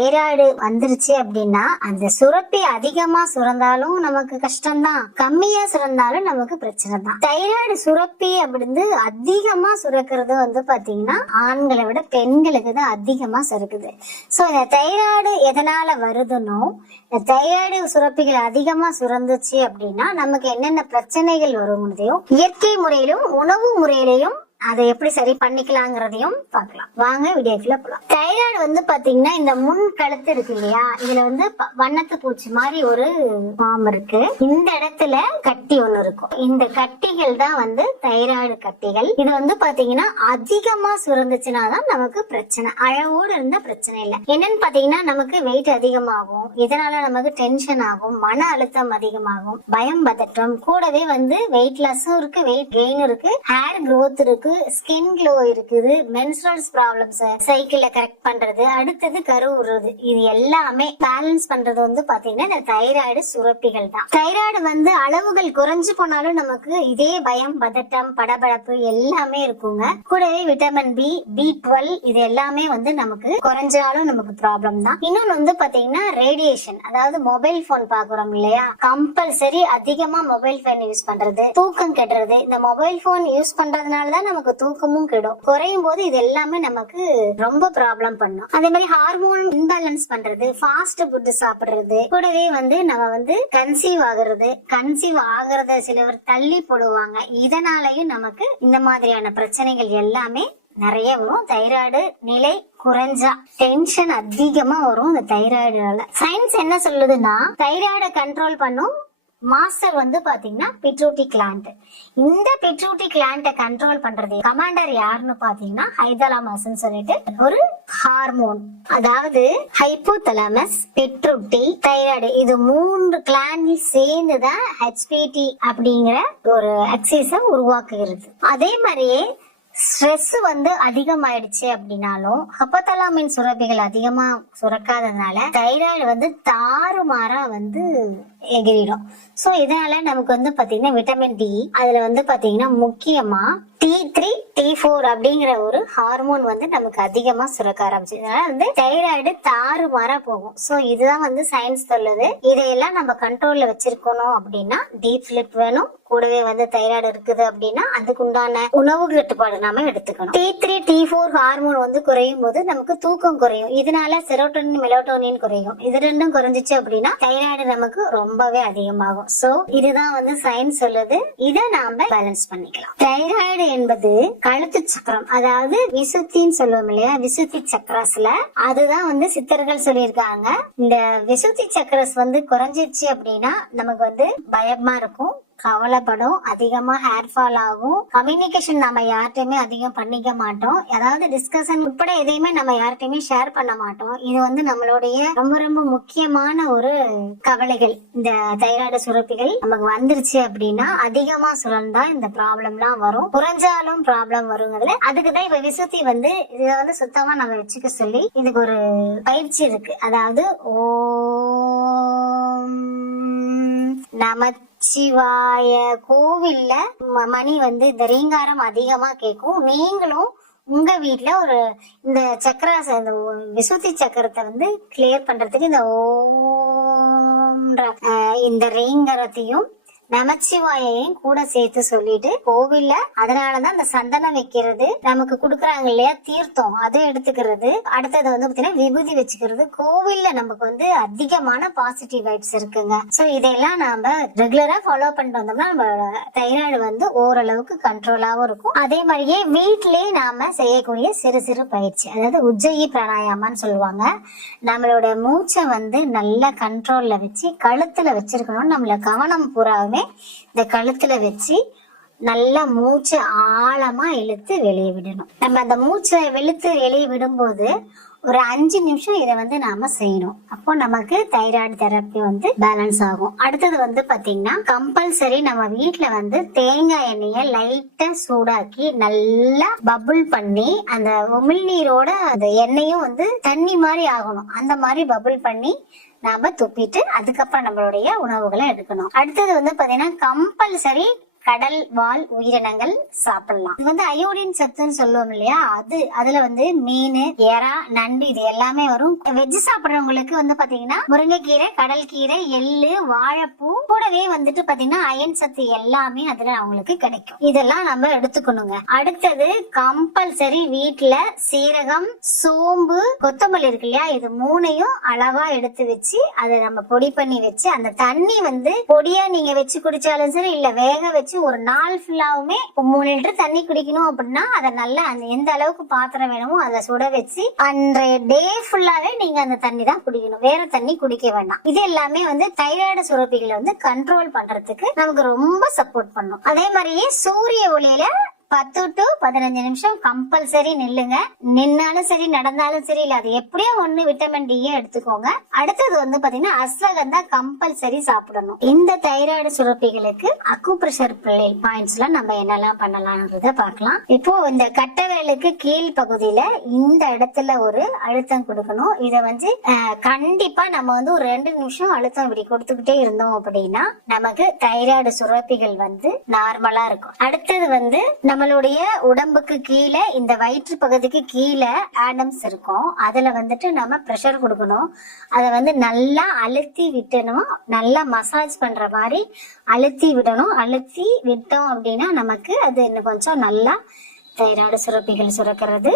Thyroid வந்துருச்சு அப்படின்னா அந்த சுரப்பி அதிகமா சுரந்தாலும் நமக்கு கஷ்டம்தான், கம்மியா சுரந்தாலும் நமக்கு பிரச்சனை தான். தைராய்டு சுரப்பி அப்படின்னு அதிகமா சுரக்கிறது வந்து பாத்தீங்கன்னா ஆண்களை விட பெண்களுக்கு தான் அதிகமா சுரக்குது. சோ இந்த தைராய்டு எதனால வருதுன்னோ, இந்த தைராய்டு சுரப்பிகள் அதிகமா சுரந்துச்சு அப்படின்னா நமக்கு என்னென்ன பிரச்சனைகள் வருங்கிறதையும் இயற்கை முறையிலும் உணவு முறையிலையும் அதை எப்படி சரி பண்ணிக்கலாங்கிறதையும் பார்க்கலாம். வாங்க வீடியோக்குள்ள போலாம். தைராய்டு வந்து பாத்தீங்கன்னா இந்த முன் கழுத்து இருக்கு இல்லையா, இதுல வந்து வண்ணத்து பூச்சி மாதிரி ஒரு ஃபார்ம் இருக்கு. இந்த இடத்துல கட்டி ஒண்ணு இருக்கும். இந்த கட்டிகள் தான் வந்து தைராய்டு கட்டிகள். இது வந்து பாத்தீங்கன்னா அதிகமா சுரந்துச்சுனாதான் நமக்கு பிரச்சனை. அளவோடு இருந்தா பிரச்சனை இல்லை. என்னன்னு பாத்தீங்கன்னா நமக்கு வெயிட் அதிகமாகும், இதனால நமக்கு டென்ஷன் ஆகும், மன அழுத்தம் அதிகமாகும், பயம் பதட்டம், கூடவே வந்து வெயிட் லாஸும் இருக்கு, வெயிட் கெயின் இருக்கு, ஹேர் க்ரோத் இருக்கு, ஸ்கின் க்ளோ இருக்குது, மென்ஸ்ட்ரல்ஸ் ப்ராப்ளம்ஸ் சைக்கிள்ல கரெக்ட் பண்றது, அடுத்தது கருவுறது, இது எல்லாமே பேலன்ஸ் பண்றது வந்து பாத்தீங்கன்னா இந்த தைராய்டு சுரப்பிகள் தான். தைராய்டு வந்து அளவுகள் குறைஞ்சு போனாலும் நமக்கு இதே பயம் பதட்டம் படபடப்பு எல்லாமே இருக்குங்க. கூடவே விட்டமின் பி, B12 இது எல்லாமே வந்து நமக்கு குறைஞ்சாலும் நமக்கு ப்ராப்ளம் தான். இன்னொன்னு வந்து பாத்தீங்கன்னா ரேடியேஷன், அதாவது மொபைல் போன் பாக்குறோம் இல்லையா, கம்பல்சரி அதிகமா மொபைல் போன் யூஸ் பண்றது, தூக்கம் கெடுறது. இந்த மொபைல் போன் யூஸ் பண்றதுனாலதான் நமக்கு தூக்கமும் கெடும். குறையும் போது இது எல்லாமே நமக்கு ரொம்ப ப்ராப்ளம் பண்ணும். அதே மாதிரி ஹார்மோன் இன்பேலன்ஸ் பண்றது, ஃபாஸ்ட் ஃபுட் சாப்பிடுறது, கூடவே வந்து நம்ம வந்து கன்சீவ் ஆகுறத சிலவர் தள்ளி போடுவாங்க. இதனாலயும் நமக்கு இந்த மாதிரியான பிரச்சனைகள் எல்லாமே நிறைய வரும். தைராய்டு நிலை குறைஞ்சா டென்ஷன் அதிகமா வரும். இந்த தைராய்டுனால சயின்ஸ் என்ன சொல்லுதுன்னா, தைராய்டை கண்ட்ரோல் பண்ணும் மாஸ்டர் வந்து பாத்தீங்கன்னா பிட்ரூட்டி கிளாண்ட். இந்த பிட்ரூட்டி கிளாண்ட கண்ட்ரோல் பண்றது கமாண்டர் யாருன்னு பாத்தீங்கன்னா ஹைதலாமஸ் சொல்லிட்டு ஒரு ஹார்மோன். அதாவது ஹைப்போதலாமஸ், பிட்ரூட்டி, தைராய்டு இது 3 கிளாண்ட் சேர்ந்துதான் HPT அப்படிங்கிற ஒரு ஆக்சிஸ உருவாக்குகிறது. அதே மாதிரியே ஸ்ட்ரெஸ் வந்து அதிகமாயிடுச்சு அப்படின்னாலும் ஹைப்போதலாமின் சுரப்பிகள் அதிகமா சுரக்காததுனால தைராய்டு வந்து தாறுமாறா வந்து எகிரிடும். சோ இதனால நமக்கு வந்து பாத்தீங்கன்னா விட்டமின் டி, அதுல வந்து பாத்தீங்கன்னா முக்கியமா T3, T4 அப்படிங்கிற ஒரு ஹார்மோன் வந்து நமக்கு அதிகமா சுரக்க ஆரம்பிச்சு. இதனால வந்து தைராய்டு தாறுமாறா போகும். சோ இதுதான் வந்து சயின்ஸ் சொல்லுது. இதையெல்லாம் நம்ம கண்ட்ரோல்ல வச்சிருக்கணும் அப்படின்னா டீப் ஸ்லீப் வேணும். கூடவே வந்து தைராய்டு இருக்குது அப்படின்னா அதுக்கு உண்டான உணவு கட்டுப்பாடு நாம எடுத்துக்கணும். T3, T4 ஹார்மோன் வந்து குறையும் போது நமக்கு தூக்கம் குறையும். இதனால செரோட்டோனின், மெலட்டோனின் குறையும். இது ரெண்டும் குறைஞ்சிச்சு அப்படின்னா தைராய்டு நமக்கு ரொம்பவே அதிகமாகும். சோ இதுதான் வந்து சயின்ஸ் சொல்லுது. இதை நாம பேலன்ஸ் பண்ணிக்கலாம். தைராய்டு என்பது கழுத்து சக்கரம், அதாவது விசுத்தின்னு சொல்லுவோம் இல்லையா, விசுத்தி சக்கரஸ்ல அதுதான் வந்து சித்தர்கள் சொல்லியிருக்காங்க. இந்த விசுத்தி சக்கரஸ் வந்து குறைஞ்சிருச்சு அப்படின்னா நமக்கு வந்து பயமா இருக்கும், கவலைப்படும், அதிகமா ஹேர் ஃபால் ஆகும், கம்யூனிகேஷன் நம்ம யார்கிட்டயுமே அதிகம் பண்ணிக்க மாட்டோம், அதாவது டிஸ்கஷன் உட்பட எதையுமே நம்ம யார்கிட்டயுமே ஷேர் பண்ண மாட்டோம். இது வந்து நம்மளுடைய ரொம்ப ரொம்ப முக்கியமான ஒரு கவலைகள். இந்த தைராய்டு சுரப்பிகள் நமக்கு வந்துருச்சு அப்படின்னா அதிகமா சுரந்தா இந்த ப்ராப்ளம் எல்லாம் வரும், குறைஞ்சாலும் ப்ராப்ளம் வருங்கிறதுல அதுக்குதான் இப்ப விசுத்தி வந்து இதை வந்து சுத்தமா நம்ம வச்சுக்க சொல்லி இதுக்கு ஒரு பயிற்சி இருக்கு. அதாவது ஓம் நமச்சிவாய கோவில்ல மணி வந்து இந்த ரீங்காரம் அதிகமா கேட்கும். நீங்களும் உங்க வீட்டுல ஒரு இந்த சக்கர விசுத்தி சக்கரத்தை வந்து கிளியர் பண்றதுக்கு இந்த ஓம்ன்ற இந்த ரீங்காரத்தையும் நமச்சிவாயையும் கூட சேர்த்து சொல்லிட்டு கோவில்ல, அதனாலதான் இந்த சந்தனம் வைக்கிறது, நமக்கு குடுக்கறாங்க இல்லையா தீர்த்தம், அதை எடுத்துக்கிறது, அடுத்தது வந்து பாத்தீங்கன்னா விபூதி வச்சுக்கிறது. கோவில்ல நமக்கு வந்து அதிகமான பாசிட்டிவ் வைப்ஸ் இருக்குங்க. சோ இதெல்லாம் நாம ரெகுலரா ஃபாலோ பண்ணிட்டு வந்தோம்னா நம்மளோட தைராய்டு வந்து ஓரளவுக்கு கண்ட்ரோலாவும் இருக்கும். அதே மாதிரியே வீட்டிலேயே நாம செய்யக்கூடிய சிறு சிறு பயிற்சி, அதாவது உஜ்ஜயி பிராணாயாமான்னு சொல்லுவாங்க. நம்மளோட மூச்சை வந்து நல்லா கண்ட்ரோல்ல வச்சு கழுத்துல வச்சிருக்கணும். நம்மள கவனம் பூராவுமே இந்த கழுத்துல வச்சு நல்லா மூச்சை ஆழமா இழுத்து வெளியே விடணும். நம்ம அந்த மூச்சை வெளுத்து வெளியே விடும்போது ஒரு 5 நிமிஷம் இதை வந்து நாம செய்யணும். அப்போ நமக்கு தைராய்டு தெரப்பி வந்து பேலன்ஸ் ஆகும். அடுத்தது வந்து பாத்தீங்கன்னா கம்பல்சரி நம்ம வீட்டுல வந்து தேங்காய் எண்ணெய லைட்டா சூடாக்கி நல்லா பபுள் பண்ணி அந்த உமிழ்நீரோட அந்த எண்ணெயும் வந்து தண்ணி மாதிரி ஆகணும். அந்த மாதிரி பபுள் பண்ணி நாம துப்பிட்டு அதுக்கப்புறம் நம்மளுடைய உணவுகளை எடுக்கணும். அடுத்தது வந்து பாத்தீங்கன்னா கம்பல்சரி கடல் வாழ் உயிரினங்கள் சாப்பிடலாம். இது வந்து அயோடின் சத்துன்னு சொல்லுவோம் இல்லையா, அதுல வந்து மீன், எறா, நண்டு இது எல்லாமே வரும். வெஜ் சாப்பிடுறவங்களுக்கு வந்து பாத்தீங்கன்னா முருங்கைக்கீரை, கடல் கீரை, எள்ளு, வாழைப்பூ கூடவே வந்துட்டு பாத்தீங்கன்னா அயன் சத்து எல்லாமே அதுல அவங்களுக்கு கிடைக்கும். இதெல்லாம் நம்ம எடுத்துக்கணுங்க. அடுத்தது கம்பல்சரி வீட்டுல சீரகம், சோம்பு, கொத்தமல்லி இருக்கு இல்லையா, இது மூணையும் அளவா எடுத்து வச்சு அதை நம்ம பொடி பண்ணி வச்சு அந்த தண்ணி வந்து பொடியா நீங்க வச்சு குடிச்சாலும் சரி, இல்ல வேக வச்சு ஒரு நாள் ஃபுல்லாவுமே 3 லிட்டர் தண்ணி குடிக்கணும் அப்படின்னா அதை நல்லா அந்த எந்த அளவுக்கு பாத்திரம் வேணுமோ அதை சுட வச்சு அன்றைய டே ஃபுல்லாவே நீங்க அந்த தண்ணி தான் குடிக்கணும், வேற தண்ணி குடிக்க வேண்டாம். இது எல்லாமே வந்து தைராய்டு சுரப்பிகளை வந்து கண்ட்ரோல் பண்றதுக்கு நமக்கு ரொம்ப சப்போர்ட் பண்ணும். அதே மாதிரியே சூரிய ஒளியில 10 to 15 நிமிஷம் கம்பல்சரி நில்லுங்க. நின்னாலும் சரி, நடந்தாலும் சரி, இல்ல அது எப்படியோ ஒண்ணு விட்டமின் டி எடுத்துக்கோங்க. அடுத்தது வந்து பாத்தீங்கன்னா அஸ்வகந்தா கம்பல்சரி சாப்பிடணும். இந்த தைராய்டு சுரப்பிகளுக்கு அக்குப்ரெஷர் பாயிண்ட்ஸ்ல நம்ம என்னெல்லாம் பண்ணலாம்ன்றத பார்க்கலாம். இப்போ இந்த கட்டை விரலுக்கு கீழ் பகுதியில இந்த இடத்துல ஒரு அழுத்தம் கொடுக்கணும். இத வந்து கண்டிப்பா நம்ம வந்து ஒரு 2 நிமிஷம் அழுத்தம் இப்படி கொடுத்துக்கிட்டே இருந்தோம் அப்படின்னா நமக்கு தைராய்டு சுரப்பிகள் வந்து நார்மலா இருக்கும். அடுத்தது வந்து நம்மளுடைய உடம்புக்கு கீழே இந்த வயிற்று பகுதிக்கு கீழே ஆடம்ஸ் இருக்கும், அதுல வந்துட்டு நம்ம பிரஷர் கொடுக்கணும். அதை வந்து நல்லா அழுத்தி விட்டணும், நல்லா மசாஜ் பண்ற மாதிரி அழுத்தி விடணும். அழுத்தி விட்டோம் அப்படின்னா நமக்கு அது இன்னும் கொஞ்சம் நல்லா தைராய்டு சுரப்பிகள் சுரக்கிறது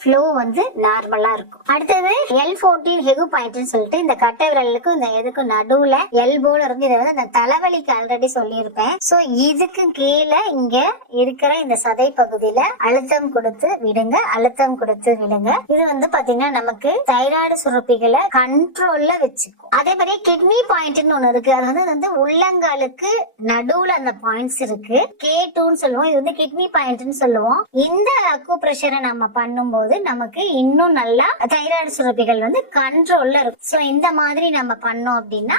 ஃப்ளோ வந்து நார்மலா இருக்கும். அடுத்தது L14 ஹெகு பாயிண்ட் சொல்லிட்டு இந்த கட்டை விரலுக்கும் இந்த எதுக்கும் நடுவுல எல்போல இருந்து இதை வந்து அந்த தலைவலிக்கு ஆல்ரெடி சொல்லியிருப்பேன். சோ இதுக்கு கீழே இங்க இருக்கிற இந்த சதை பகுதியில அழுத்தம் கொடுத்து விடுங்க, அழுத்தம் கொடுத்து விடுங்க. இது வந்து பாத்தீங்கன்னா நமக்கு தைராய்டு சுரப்பிகளை கண்ட்ரோல்ல வச்சுக்கும். அதே மாதிரி கிட்னி பாயிண்ட்னு ஒண்ணு இருக்கு, அது வந்து உள்ளங்காலுக்கு நடுவுல அந்த பாயிண்ட்ஸ் இருக்கு, K2ன்னு சொல்லுவோம். இது வந்து கிட்னி பாயிண்ட்னு சொல்லுவோம். இந்த அக்குப்ரெஷரை நம்ம பண்ணும்போது நமக்கு இன்னும் நல்லா தைராய்டு சுரப்பிகள் வந்து கண்ட்ரோல்ல இருக்கும். சோ இந்த மாதிரி நம்ம பண்ணோம் அப்படின்னா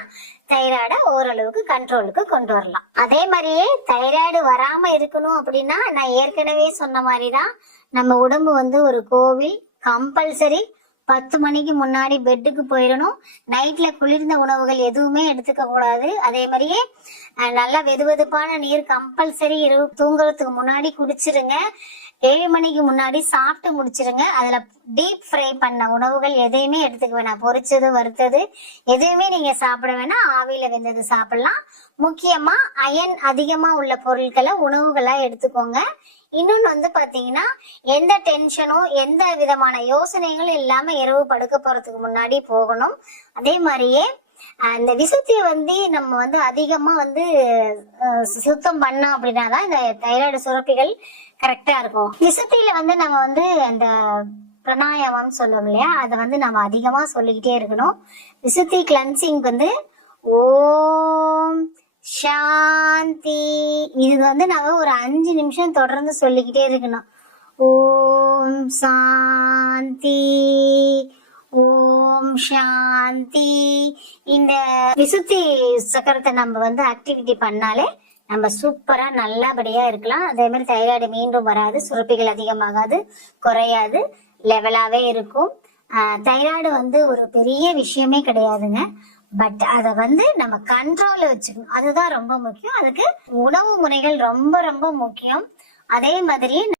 தைராய்ட ஓரளவுக்கு கண்ட்ரோலுக்கு கொண்டு வரலாம். அதே மாதிரியே தைராய்டு வராம இருக்கணும் அப்படின்னா நான் ஏற்கனவே சொன்ன மாதிரிதான் நம்ம உடம்பு வந்து ஒரு கோவில். கம்பல்சரி 10 மணிக்கு முன்னாடி பெட்டுக்கு போயிடணும். நைட்ல குளிர்ந்த உணவுகள் எதுவுமே எடுத்துக்க கூடாது. அதே மாதிரியே நல்லா வெதுவெதுப்பான நீர் கம்பல்சரி இரவு தூங்குறதுக்கு முன்னாடி குடிச்சிருங்க. 7 மணிக்கு முன்னாடி சாப்பிட்டு முடிச்சிருங்க. அதுல டீப் ஃப்ரை பண்ண உணவுகள் எதையுமே எடுத்துக்க வேணாம். பொரிச்சது, வறுத்தது எதையுமே நீங்க சாப்பிட வேணாம். ஆவியில வெந்தது சாப்பிடலாம். முக்கியமா அயன் அதிகமா உள்ள பொருட்களை உணவுகளா எடுத்துக்கோங்க. இன்னொன்னு வந்து பாத்தீங்கன்னா எந்த டென்ஷனும் எந்த விதமான யோசனைகளும் இல்லாம இரவு படுக்க போறதுக்கு முன்னாடி போகணும். அதே மாதிரியே இந்த விசுத்தியை வந்து நம்ம வந்து அதிகமா வந்து சுத்தம் பண்ணோம் அப்படின்னாதான் இந்த தைராய்டு சுரப்பிகள் கரெக்டா இருக்கும். விசுத்தியில வந்து நம்ம வந்து அந்த பிராணாயாமம் சொல்லுவோம் இல்லையா, அதை வந்து நம்ம அதிகமா சொல்லிக்கிட்டே இருக்கணும். விசுத்தி கிளன்சிங் வந்து ஓம் சாந்தி, இது வந்து நம்ம ஒரு 5 நிமிஷம் தொடர்ந்து சொல்லிக்கிட்டே இருக்கணும். ஓம் சாந்தி, ஓம் சாந்தி. இந்த விசுத்தி சக்கரத்தை நம்ம வந்து ஆக்டிவிட்டி பண்ணாலே நம்ம சூப்பரா நல்லபடியா இருக்கலாம். அதே மாதிரி தைராய்டு மீண்டும் வராது, சுரப்பிகள் அதிகமாகாது, குறையாது, லெவலாவே இருக்கும். தைராய்டு வந்து ஒரு பெரிய விஷயமே கிடையாதுங்க. பட் அத வந்து நம்ம கண்ட்ரோல்ல வச்சுக்கணும், அதுதான் ரொம்ப முக்கியம். அதுக்கு உணவு முறைகள் ரொம்ப ரொம்ப முக்கியம். அதே மாதிரி